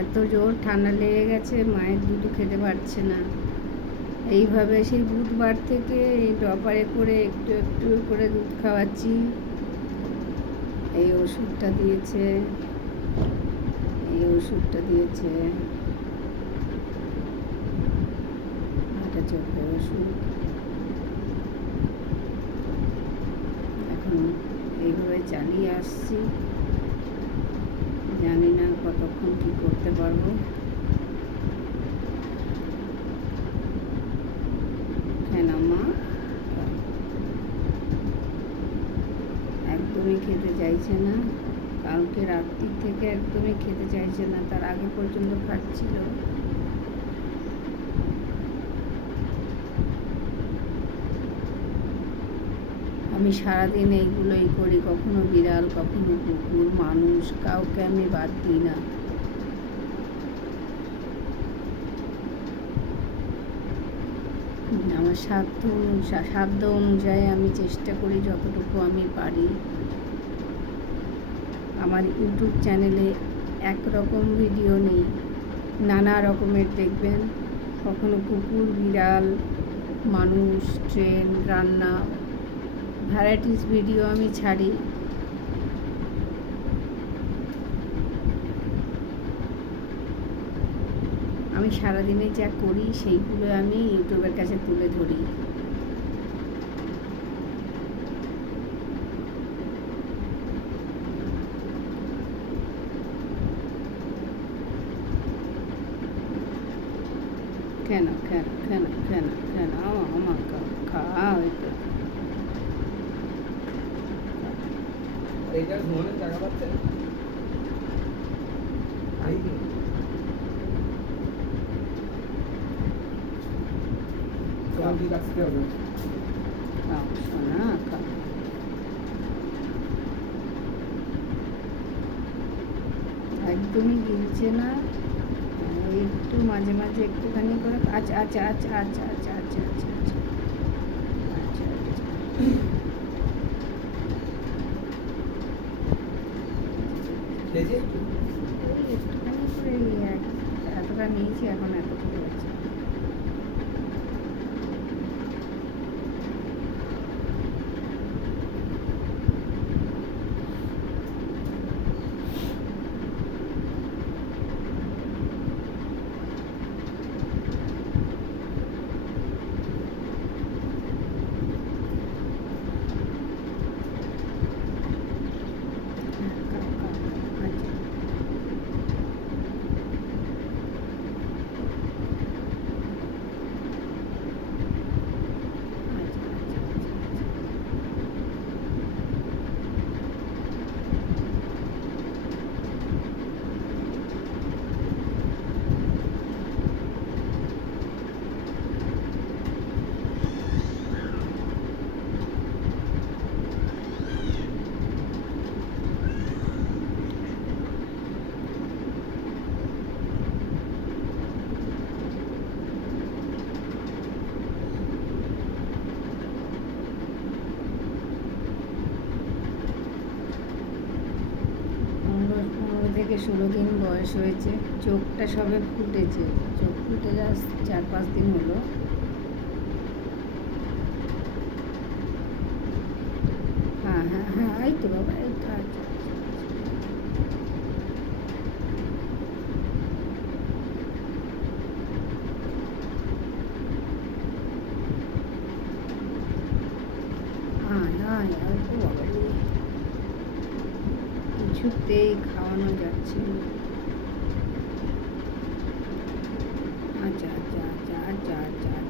এত জোর ঠান্ডা লেগে গেছে, মায়ের দুধও খেতে পারছে না। এইভাবে সেই বুধবার থেকে এই ড্রপারে করে একটু একটু করে দুধ খাওয়াচ্ছি। এই ওষুধটা দিয়েছে, এটা চোখের ওষুধ। এখন এইভাবে চালিয়ে আসছি, জানি না কতক্ষণ কি করতে পারবো। মা একদমই খেতে চাইছে না, কালকে রাত্রি থেকে একদমই খেতে চাইছে না, তার আগে পর্যন্ত খাচ্ছিল। আমি সারাদিন এইগুলোই করি, কখনো বিড়াল, কখনো কুকুর, মানুষ, কাউকে আমি বাদ দিই না। আমার সাধ্য অনুযায়ী আমি চেষ্টা করি যতটুকু আমি পারি। আমার ইউটিউব চ্যানেলে একরকম ভিডিও নেই, নানা রকমের দেখবেন। কখনো কুকুর, বিড়াল, মানুষ, ট্রেন, রান্না, ভ্যারাইটিস ভিডিও আমি ছাড়ি। আমি সারাদিনে যা করি সেইগুলো আমি ইউটিউবের কাছে তুলে ধরি। কেন কেন কেন কেন কেন আমার খাওয়া এটা এইটা ঘুমানোর জায়গা পাচ্ছে না। একদমই গিলছে না, একটু মাঝে মাঝে একটুখানি করে আচ্ছা আচ্ছা আচ্ছা আচ্ছা আচ্ছা আচ্ছা আচ্ছা আচ্ছা আচ্ছা একটুখানি করে এতটা নিয়েছি, এখন এতটুকু আছে। থেকে 16 দিন বয়স হয়েছে, চোখটা সবে ফুটেছে, চোখ ফুটে জাস্ট 4-5 দিন হলো। হ্যাঁ হ্যাঁ হ্যাঁ, এই তো বাবা, এই তো। আচ্ছা কিছুতেই খাওয়ানো যাচ্ছে না। আচ্ছা আচ্ছা আচ্ছা আচ্ছা আচ্ছা